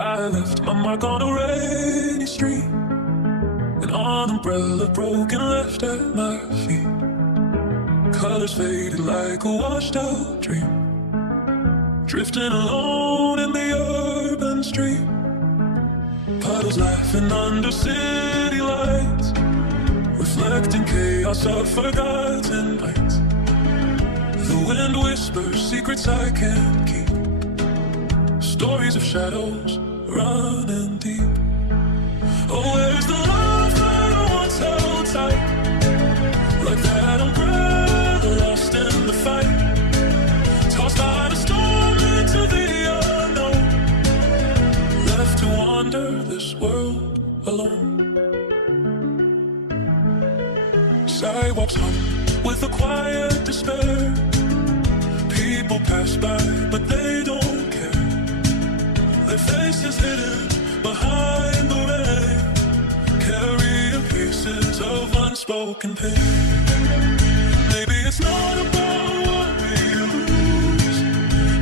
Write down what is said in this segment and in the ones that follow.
I left my mark on a rainy street, an umbrella broken left at my feet. Colors faded like a washed out dream, drifting alone in the urban street. Puddles laughing under city lights, reflecting chaos of forgotten nights. The wind whispers secrets I can't keep, stories of shadows running deep. Oh, where's the love that I once held tight? Like that umbrella lost in the fight, tossed by the storm into the unknown, left to wander this world alone. Sidewalks hum with a quiet despair. People pass by, but they don't care. Their faces hidden behind the rain, carrying pieces of unspoken pain. Maybe it's not about what we lose,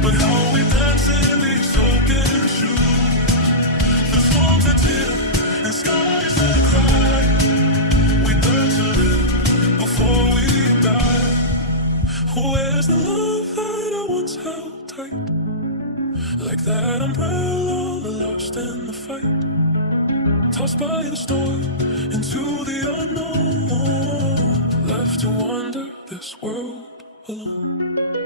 but how we dance in these soaking shoes. The storms that tear and skies that cry, we learn to live before we die. Where's the love that I once held tight? Like that umbrella lost in the fight, tossed by the storm into the unknown, left to wander this world alone.